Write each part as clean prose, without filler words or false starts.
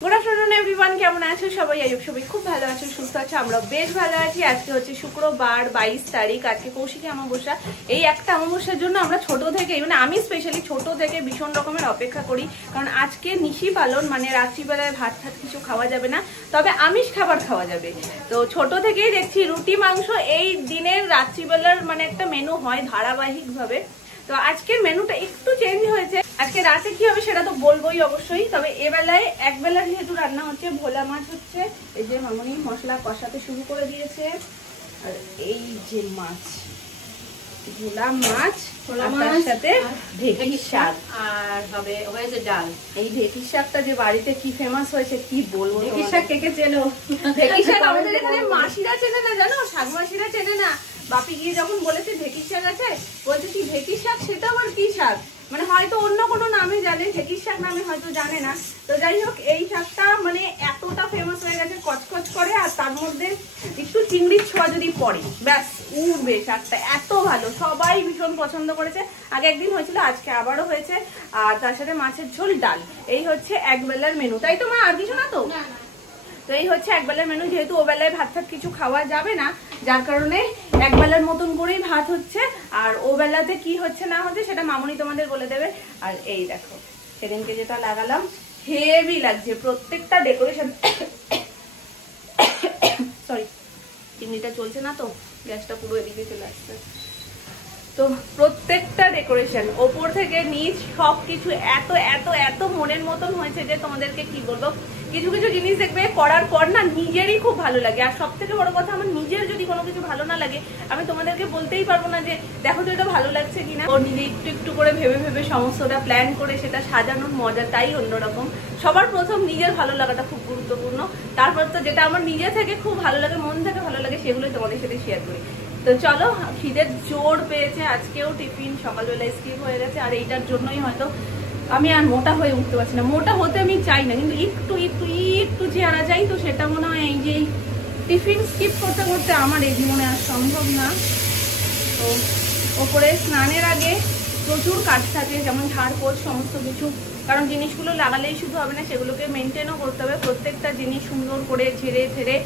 Good afternoon everyone केमन आছো সবাই I hope সবাই খুব ভালো আছো সুস্থ আছো আমরা বেশ ভালো আছি। আজকে হচ্ছে শুক্রবার 22 তারিখ। আজকে কৌশিকী অমাবস্যা। এই একটা অমাবস্যার জন্য আমরা ছোট থেকে মানে আমি স্পেশালি ছোট থেকে ভীষণ রকমের অপেক্ষা করি, কারণ আজকে নিশি পালন মানে রাত্রিবেলায় ভাত ভাত কিছু খাওয়া যাবে না, তবে আমিষ খাবার খাওয়া যাবে। তো ছোট থেকেই দেখছি রুটি মাংস এই দিনের রাত্রিবেলার মানে একটা মেনু হয় ধারাবাহিকভাবে। তো আজকের মেনুটা একটু চেঞ্জ হয়েছে। আজকে রাতে কি হবে সেটা তো বলবোই অবশ্যই, তবে এবেলায় একবেলা যেহেতু রান্না হচ্ছে ভোলা মাছ হচ্ছে, এই যে মামনি মশলা কষাতে শুরু করে দিয়েছে। আর এই যে মাছ ভোলা মাছ, তার সাথে ঢেঁকির শাক আর হবে হয়েছে ডাল। এই ঢেঁকির শাকটা যে বাড়িতে কি ফেমাস হয়েছে কি বলবো। ঢেঁকির শাক কে কে চেনো? ঢেঁকির শাক আমাদের এখানে মাসিরা চেনে না, জানো, শাক মাসিরা চেনে না। বাপি গিয়ে যখন বলেছে ঢেঁকির শাক আছে, বলছে কি ঢেঁকির শাক, সেটা আবার কি শাক, মানে হয়তো অন্য কোনো নামে জানে, ঢেঁকির শাক নামে হয়তো জানে না। তো যাই হোক এই শাকটা মানে এতটা ফেমাস হয়ে গেছে, কচকচ করে, আর তার মধ্যে একটু চিংড়ির ছোঁয়া যদি পড়ে ব্যাস উঠবে শাকটা, এত ভালো, সবাই ভীষণ পছন্দ করেছে। আগে একদিন হয়েছিল, আজকে আবারও হয়েছে, আর তার সাথে মাছের ঝোল ডাল। এই হচ্ছে একবেলার মেনু, তাই তো মা? আর কিছু না তো? তো এই হচ্ছে একবেলার মেনু, যেহেতু ওবেলায় ভাত ভাত কিছু খাওয়া যাবে না, যার কারণে একবেলার মতন করেই ভাত হচ্ছে। আর ওবেলাতে কি হচ্ছে না হচ্ছে সেটা মামনি তোমাদের বলে দেবে। আর এই দেখো সেদিনকে যেটা লাগালাম হেভি লাগছে, প্রত্যেকটা ডেকোরেশন সরি চিমনিটা চলছে না তো, গ্যাসটা পুরো এদিকে চলে আসছে। তো প্রত্যেকটা ডেকোরেশন ওপর থেকে নিচ সবকিছু এত এত এত মনের মতন হয়েছে যে তোমাদেরকে কি বলবো। কিছু কিছু জিনিস দেখবে করার পর না নিজেরই খুব ভালো লাগে, আর সব থেকে বড় কথা আমার নিজের যদি কোনো কিছু ভালো না লাগে আমি তোমাদেরকে বলতেই পারবো না যে দেখো তো এটা ভালো লাগছে কিনা। ও নিজে একটু একটু করে ভেবে ভেবে সমস্তটা প্ল্যান করে সেটা সাজানোর মজাটাই অন্যরকম। সবার প্রথম নিজের ভালো লাগাটা খুব গুরুত্বপূর্ণ, তারপর তো যেটা আমার নিজে থেকে খুব ভালো লাগে, মন থেকে ভালো লাগে, সেগুলোই তোমাদের সাথে শেয়ার করি। তো চলো, খিদের জোর পেয়েছে, আজকেও টিফিন সকালবেলা স্কিপ হয়ে গেছে, আর এইটার জন্যই হয়তো আমি আর মোটা হয়ে উঠতে পারছি না। মোটা হতে আমি চাই না, কিন্তু একটু একটু একটু চেহারা চাই, তো সেটা মনে হয় এই যে টিফিন স্কিপ করতে করতে আমার এই জীবনে আর সম্ভব না। তো ওপরে স্নানের আগে প্রচুর কাজ থাকে, যেমন ঝাড় পোছ সমস্ত কিছু, কারণ জিনিসগুলো লাগালেই শুধু হবে না, সেগুলোকে মেনটেনও করতে হবে। প্রত্যেকটা জিনিস সুন্দর করে ঝেড়ে ঝেড়ে,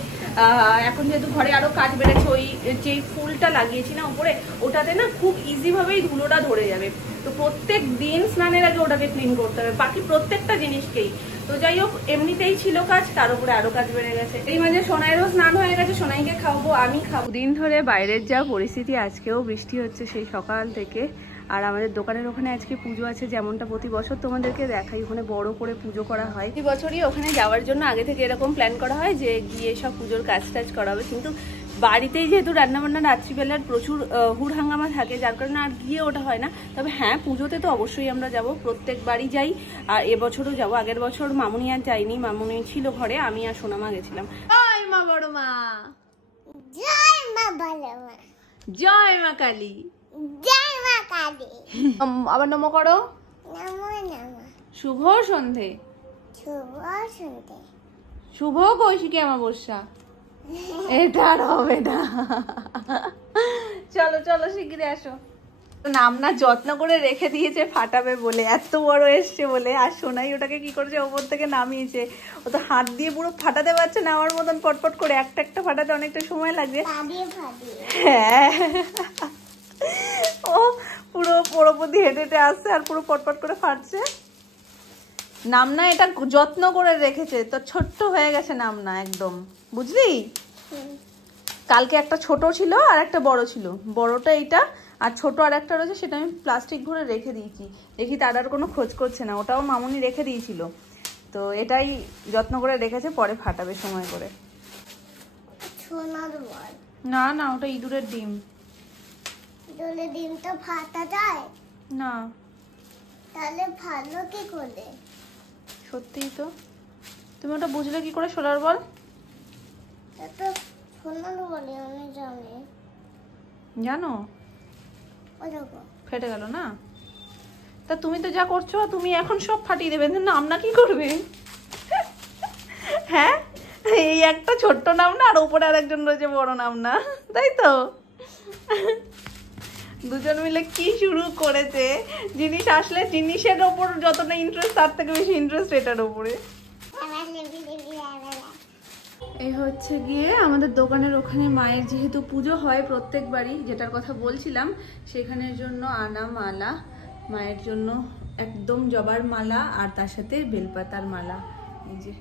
এখন যেহেতু ঘরে আরো কাজ বেড়েছে, ওই যে ফুলটা লাগিয়েছি না উপরে, ওটাতে না খুব ইজিভাবেই ধুলোটা ধরে যাবে। তো প্রত্যেক দিন স্নানের আগে ওটাকে ক্লিন করতে হবে, বাকি প্রত্যেকটা জিনিসকেই। তো যাই হোক, এমনিতেই ছিল কাজ, তার উপরে আরো কাজ বেড়ে গেছে। এই মাঝে সোনাইরও স্নান হয়ে গেছে, সোনাইকে খাওয়াবো, আমি খাবো। দিন ধরে বাইরের যা পরিস্থিতি, আজকেও বৃষ্টি হচ্ছে সেই সকাল থেকে। আর আমাদের দোকানের ওখানে আজকে পুজো আছে, যেমনটা প্রতি বছর তোমাদেরকে দেখাই, ওখানে বড় করে পুজো করা হয়। প্রতি বছরই ওখানে যাওয়ার জন্য আগে থেকে এরকম প্ল্যান করা হয় যে গিয়ে সব পুজোর কাজ টাজ করা হবে, কিন্তু বাড়িতেই যেহেতু রান্নাবান্না রাত্রিবেলার প্রচুর হুড় হাঙ্গামা থাকে, যার কারণে আর গিয়ে ওটা হয় না। তবে হ্যাঁ, পুজোতে তো অবশ্যই আমরা যাব, প্রত্যেকবারই যাই, আর এবছরও যাবো। আগের বছর মামুনি আর যাইনি, মামুনি ছিল ঘরে, আমি আর সোনামা গেছিলাম। জয় মা বড় মা, জয় মা বড় মা, জয় মা কালী, জয় মা কালী। আবার নমো করো। নমো নমঃ। শুভ সন্ধে। শুভ সন্ধে। শুভ কৌশিকী অমাবস্যা। এটা আর হবে না, চলো চলো শিগগিরই আসো। নাম না যত্ন করে রেখে দিয়েছে ফাটাবে বলে, এত বড় এসছে বলে। আর সোনাই ওটাকে কি করেছে, ওপর থেকে নামিয়েছে। ও তো হাত দিয়ে পুরো ফাটাতে পারছে না আমার মতন পটপট করে, একটা একটা ফাটাতে অনেকটা সময় লাগবে। হ্যাঁ, ও পুরো পরপতি হেঁটে হেঁটে আসছে আর পুরো পটপট করে ফাটছে। নামনা এটা যত্ন করে রেখেছে, তো ছোট্ট হয়ে গেছে নামনা একদম, বুঝলি? কালকে একটা ছোট ছিল আর একটা বড় ছিল, বড়টা এইটা, আর ছোট আর একটা রয়েছে, সেটা আমি প্লাস্টিক ভরে রেখে দিয়েছি। দেখি তার আর কোনো খোঁজ করছে না, ওটাও মামুনি রেখে দিয়েছিল। তো এটাই যত্ন করে রেখেছে, পরে ফাটাবে সময় করে। না না, ওটা ইঁদুরের ডিম। ইঁদুরের ডিম তো ফাটা যায় না, তাহলে ভালো কি করে? সত্যিই তো। তুমি ওটা বুঝলে কি করে সোলার বল? তো সোনার বলে আমি জানি। জানো? ও দেখো ফেটে গেল না? তা তুমি তো যা করছো, তুমি এখন সব ফাটিয়ে দেবে, নাম না কি করবে? হ্যাঁ, এই একটা ছোট্ট নাম না, আর উপরে আরেকজন রয়েছে বড় নাম না, তাই তো? দুজন মিলে কি শুরু করেছে। জিনিস আসলে জিনিসের ওপর যতটা ইন্টারেস্ট, তার থেকে বেশি ইন্টারেস্ট এটার উপরে। এই হচ্ছে গিয়ে আমাদের দোকানের ওখানে মায়ের যেহেতু পুজো হয় প্রত্যেকবারই, যেটার কথা বলছিলাম, সেখানের জন্য আনা মালা, মায়ের জন্য একদম জবার মালা আর তার সাথে বেলপাতার মালা। এই যে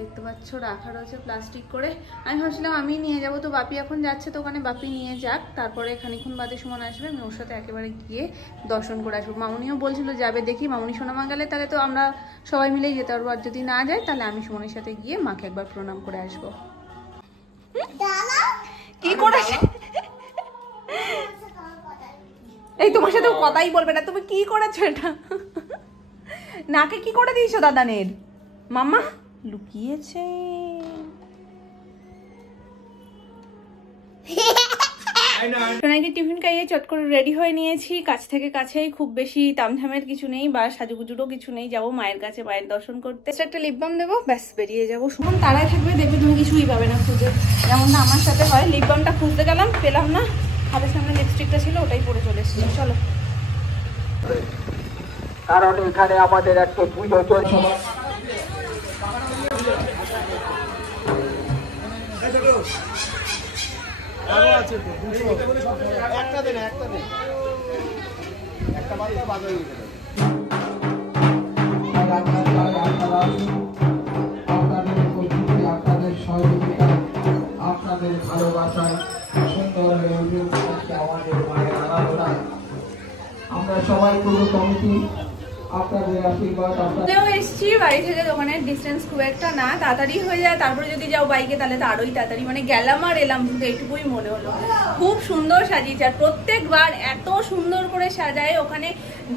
দেখতে পাচ্ছ রাখা রয়েছে প্লাস্টিক করে। আমি ভাবছিলাম আমি নিয়ে যাব, তো বাপি এখন যাচ্ছে তো ওখানে, বাপি নিয়ে যাক, তারপরে খানিক্ষণ বাদে সুমন আসবে, আমি ওর সাথে একেবারে গিয়ে দর্শন করে আসবো। মামুনিও বলছিল যাবে, দেখি মামুনি সোনামা গেলে তাহলে তো আমরা সবাই মিলেই যেতে পারবো, আর যদি না যায় তাহলে আমি সুমনের সাথে গিয়ে মাকে একবার প্রণাম করে আসবো। কি করেছে? এই তোমার সাথে কথাই বলবে না, তুমি কি করেছো এটা? নাকে কি করে দিয়েছো দাদানের? মাম্মা লুকিয়েছে। সোনাইকে টিফিন খাইয়ে চট করে রেডি হয়ে নিয়েছি, কাছ থেকে কাছেই, খুব বেশি তামঝামের কিছু নেই বা সাজুগুজুরও কিছু নেই। যাবো মায়ের কাছে, মায়ের দর্শন করতে, একটা লিপ বাম দেবো, ব্যাস বেরিয়ে যাবো। সুমন তারাই থাকবে, দেখবে তুমি কিছুই পাবে না খুঁজে, যেমনটা আমার সাথে হয়। লিপ বামটা খুঁজতে গেলাম, পেলাম না, হাতের সামনে লিপস্টিকটা ছিল, ওটাই পরে চলে এসেছি। চলো, কারণ এখানে আমাদের একটা পুজো চলছে। আপনাদের উপস্থিতি, আপনাদের সহযোগিতা, আপনাদের ভালোবাসায় সুন্দর হয়ে উঠে আমাদের মায়ের আরাধনায় আমরা সবাই পুরো কমিটি আপনাদের আশীর্বাদ। এসছি বাড়ি থেকে, দোকানের ডিস্টেন্স খুব একটা না, তাড়াতাড়ি হয়ে যায়। তারপরে যদি যাও বাইকে তাহলে তো আরোই তাড়াতাড়ি, মানে গেলাম আর এলাম, কিন্তু এইটুকুই মনে হলো। খুব সুন্দর সাজিয়েছে, আর প্রত্যেকবার এত সুন্দর করে সাজায়। ওখানে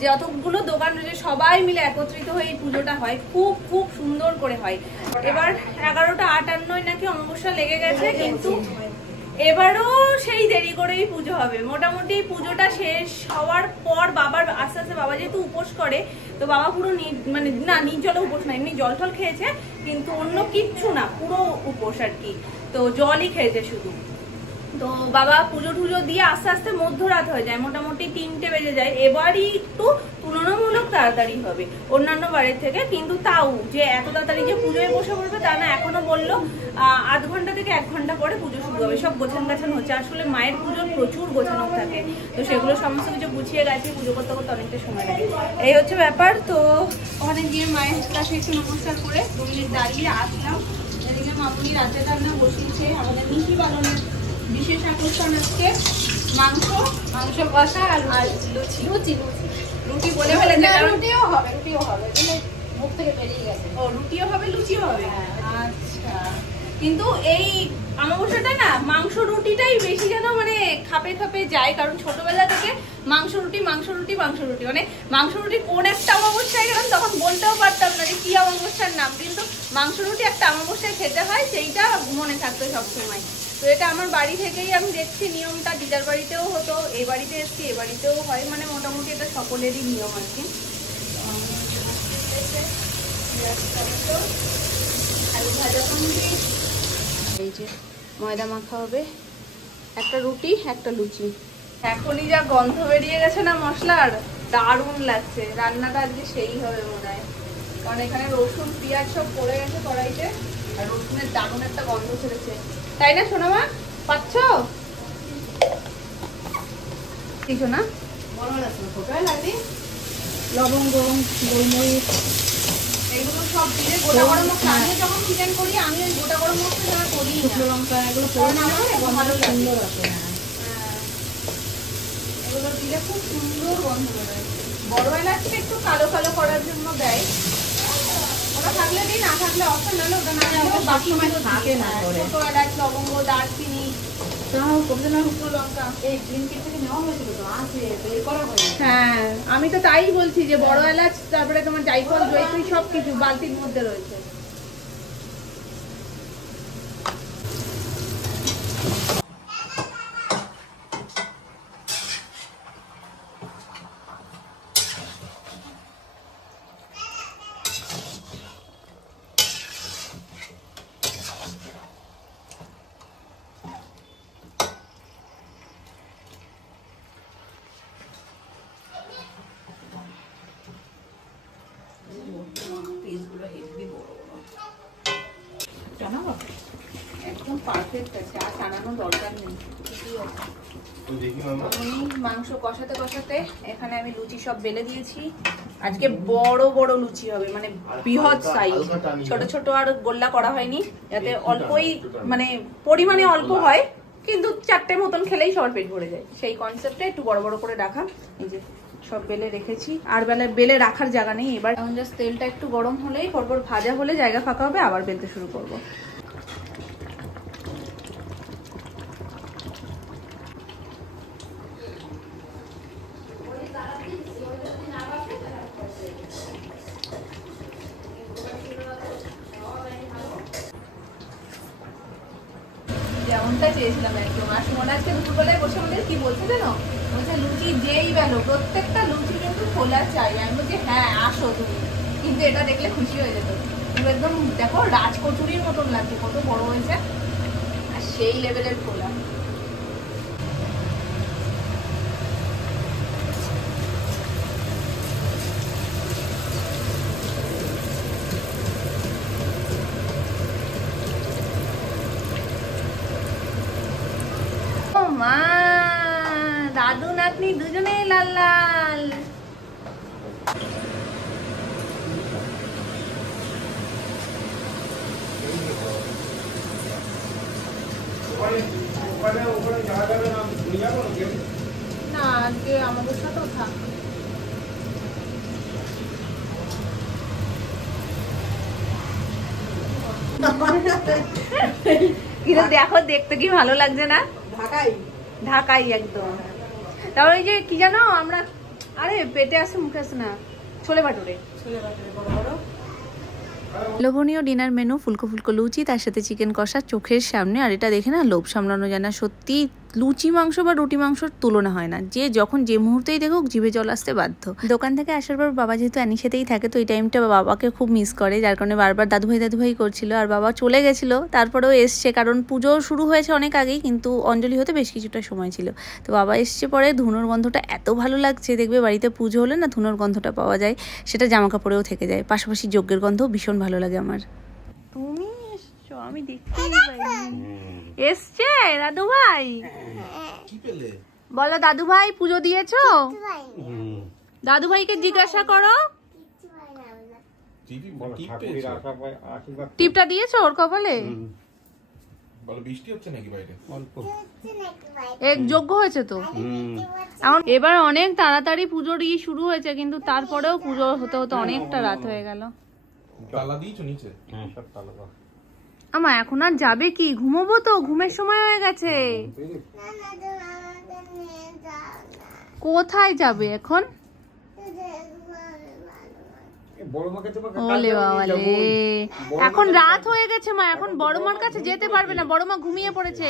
যতগুলো দোকান রয়েছে সবাই মিলে একত্রিত হয়ে এই পুজোটা হয়, খুব খুব সুন্দর করে হয়। এবার 11:58 নাকি অমাবস্যা লেগে গেছে, কিন্তু এবারও সেই দেরি করেই পুজো হবে। মোটামুটি পুজোটা শেষ হওয়ার পর বাবার আস্তে আস্তে, বাবা যেহেতু উপোস করে, তো বাবা পুরো মানে না নির্জলে উপোস না, এমনি জল টল খেয়েছে, কিন্তু অন্য কিচ্ছু না, পুরো উপোস আর কি। তো জলই খেয়েছে শুধু। তো বাবা পুজো টুজো দিয়ে আস্তে আস্তে মধ্যরাত হয়ে যায়, মোটামুটি 3টে বেজে যায়। এবারই একটু তুলনামূলক তাড়াতাড়ি হবে অন্যান্য বাড়ির থেকে, কিন্তু তাও যে এত তাড়াতাড়ি যে পুজোয় বসে পড়বে তা না। এখনো বললো আধ ঘন্টা থেকে 1 ঘন্টা পরে পুজো শুরু হবে। সব গোছান গাছান হচ্ছে, আসলে মায়ের পুজোর প্রচুর গোছানো থাকে, তো সেগুলো সমস্ত কিছু গুছিয়ে গেছে, পুজো করতে করতে অনেকটা সময় লাগে। এই হচ্ছে ব্যাপার। তো ওখানে গিয়ে মায়ের কাছে একটু নমস্কার করে 2 মিনিট দাঁড়িয়ে আসলাম। এদিকে মামুনি রাতের রান্না বসিয়েছে। আমাদের নিশি পালনের বিশেষ আকর্ষণ হচ্ছে মাংস কষা আর লুচি। রুটি বলে ফেলেছে, রুটিও হবে মুখ থেকে বেরিয়ে গেছে। ও রুটিও হবে, লুচিও হবে। আচ্ছা, কিন্তু এই অমাবস্যাটা না মাংস রুটিটাই বেশি যেন মানে খাপে খাপে যায়, কারণ ছোটবেলা থেকে মাংস রুটি মানে মাংস রুটি কোন একটা অমাবস্যায় গেলাম তখন বলতেও পারতাম না যে কি অমাবস্যার নাম, কিন্তু মাংস রুটি একটা অমাবস্যায় খেতে হয়, সেইটা মনে থাকতো সবসময়। তো এটা আমার বাড়ি থেকেই আমি দেখছি নিয়মটা, দিদার বাড়িতেও হতো, এই বাড়িতে এসছি, এ বাড়িতেও হয়, মানে মোটামুটি এটা সকলেরই নিয়ম আর কি। আলু ভাজা কমপ্লিট, এই যে ময়দা মাখা হবে, একটা রুটি একটা লুচি। এখনই যা গন্ধ বেরিয়ে গেছে না মশলার, দারুণ লাগছে। রান্নাটা আজকে সেই হবে মনে হয়, কারণ এখানে রসুন পেঁয়াজ সব পড়ে গেছে কড়াইতে, আর রসুনের দারুণ একটা গন্ধ ছেড়েছে, তাই না সোনামা? পাচ্ছ কিছু না? লবঙ্গ, গোলমরিচ, এগুলো সব দিয়ে গোটা গরম মশলা। আমি যখন চিকেন করি আমি ওই গোটা গরম মশলা ছাড়া করি না, শুকনো লঙ্কা এগুলো পড়ে না, ভালো সুন্দর আছে। এগুলো দিলে খুব সুন্দর গন্ধ বেরোয়। বড় এলাচটা একটু কালো কালো করার জন্য দেয়, ওটা থাকলে দিই, না থাকলে অপশন, নাহলে ওটা না থাকলে বাকি থাকে না। ছোট এলাচ, লবঙ্গ, দারচিনি, হ্যাঁ আমি তো তাই বলছি যে বড় এলাচ, তারপরে তোমার জায়ফল, জয়ত্রী সবকিছু বালতির মধ্যে রয়েছে। টানাবো? একদম পারফেক্ট আছে, আর টানানোর দরকার নেই, ঠিকই আছে। আমি মাংস কষাতে কষাতে এখানে আমি লুচি সব বেলে দিয়েছি। আজকে বড় বড় লুচি হবে, মানে বৃহৎ সাইজ, ছোট ছোট আর গোল্লা করা হয়নি, যাতে অল্পই মানে পরিমাণে অল্প হয়, কিন্তু 4টে মতন খেলেই সবার পেট ভরে যায়, সেই কনসেপ্টে একটু বড় বড় করে রাখা। এই যে সব বেলে রেখেছি, আর বেলে রাখার জায়গা নেই। এবার এখন জাস্ট তেলটা একটু গরম হলেই, পরপর ভাজা হলে জায়গা ফাঁকা হবে, আবার বেলতে শুরু করবো। যেমনটা চেয়েছিলাম একদম। আর সুমন আজকে দুপুরবেলায় বসে আমাদের কি বলছে জানো, বলছে লুচি যেই বেলো প্রত্যেকটা লুচি কিন্তু খোলা চাই। আমি বলছি হ্যাঁ আসো তুমি, কিন্তু এটা দেখলে খুশি হয়ে যেত। একদম দেখো রাজকচুরির মতন লাগছে, কত বড় হয়েছে আর সেই লেভেলের খোলা। মা দাদু নাতনি দুজনেই লাল লাল। না আজকে আমাদের সাথেও থাক। কিন্তু দেখো দেখতে কি ভালো লাগছে না, ঢাকাই একদম। তারপর ওই যে কি জানো আমরা, আরে পেটে আসে মুখে আসে না, ছোলে ভাটুরে বড় বড় লোভনীয় ডিনার মেনু, ফুলকো ফুলকো লুচি, তার সাথে চিকেন কষা চোখের সামনে। আর এটা দেখে না লোভ সামলানো যায় না, সত্যি লুচি মাংস বা রুটি মাংসর তুলনা হয় না। যে যখন যে মুহূর্তেই দেখুক জিভে জল আসতে বাধ্য। দোকান থেকে আসার পর বাবা যেহেতু অ্যানির সাথেই থাকে, তো এই টাইমটা বাবাকে খুব মিস করে, যার কারণে বারবার দাদুভাই করছিল। আর বাবা চলে গেছিল, তারপরেও এসছে, কারণ পুজো শুরু হয়েছে অনেক আগেই, কিন্তু অঞ্জলি হতে বেশ কিছুটা সময় ছিল। তো বাবা এসছে পরে, ধুনোর গন্ধটা এত ভালো লাগছে। দেখবে বাড়িতে পুজো হলে না ধুনোর গন্ধটা পাওয়া যায়, সেটা জামা কাপড়েও থেকে যায়, পাশাপাশি যজ্ঞের গন্ধও ভীষণ ভালো লাগে আমার। তুমি এসছো, আমি দেখতেই পাইনি। এসছে দাদু ভাই, বলো দাদু ভাই পুজো দিয়েছো? দাদু ভাইকে জিজ্ঞাসা করো, টিপটা দিয়েছো ওর কপালে? বৃষ্টি হচ্ছে নাকি বাইরে? এক যোগ্য হয়েছে তো এখন। এবার অনেক তাড়াতাড়ি পুজোর শুরু হয়েছে, কিন্তু তারপরেও পুজো হতে হতে অনেকটা রাত হয়ে গেল। তালা দিয়েছো নিচে? আমা এখন আর যাবে কি, ঘুমোবো তো, ঘুমের সময় হয়ে গেছে। কোথায় যাবে এখন? ওলে বাবালে, এখন রাত হয়ে গেছে মা, এখন বড় মার কাছে যেতে পারবে না, বড় মা ঘুমিয়ে পড়েছে।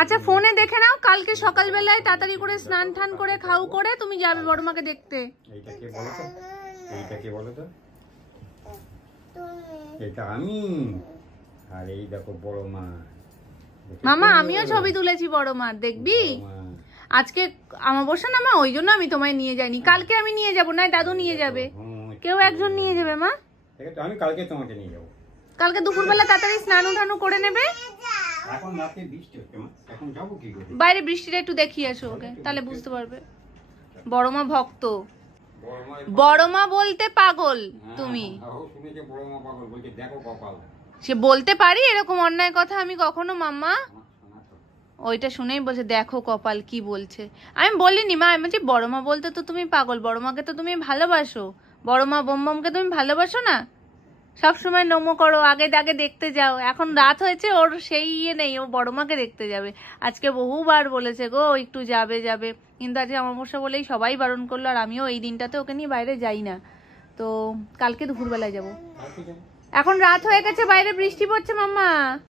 আচ্ছা ফোনে দেখে নাও, কালকে সকালবেলায় তাড়াতাড়ি করে স্নান টান করে খাও করে তুমি যাবে বড় মাকে দেখতে। এটা আমি, আর এই দেখো বড় মা। মামা আমিও ছবি তুলেছি বড় মার, দেখবি? আজকে অমাবস্যা না মা, ওই জন্য আমি তোমায় নিয়ে যাইনি, কালকে আমি নিয়ে যাবো, না দাদু নিয়ে যাবে, কেউ একজন নিয়ে যাবে মা। আমি কালকে তোমাকে নিয়ে যাবো। কালকে দুপুরবেলা তাড়াতাড়ি স্নান টানু করে নেবে। এখন রাতে বৃষ্টি হচ্ছে মা, এখন যাবো কি করে? বাইরে বৃষ্টিটা একটু দেখিয়ে আসো ওকে, তাহলে বুঝতে পারবে। বড় মা ভক্ত, বড় মা বলতে পাগল তুমি। সে বলতে পারি এরকম অন্যায় কথা আমি কখনো মাম্মা? ওইটা শুনেই বলছে দেখো কপাল কি বলছে। আমি বলিনি মা, আমি বলছি বড় মা বলতে তো তুমি পাগল, বড় মাকে তো তুমি ভালোবাসো, বড় মা বোমকে তুমি ভালোবাসো না, সবসময় নমো করো, আগে আগে দেখতে যাও। এখন রাত হয়েছে, ওর সেই ইয়ে নেই, ও বড় মাকে দেখতে যাবে। আজকে বহুবার বলেছে গো একটু যাবে যাবে, কিন্তু আজকে অমাবস্যা বলেই সবাই বারণ করলো, আর আমিও এই দিনটাতে ওকে নিয়ে বাইরে যাই না। তো কালকে দুপুরবেলায় যাবো। এখন রাত হয়ে গেছে, বাইরে বৃষ্টি পড়ছে মাম্মা।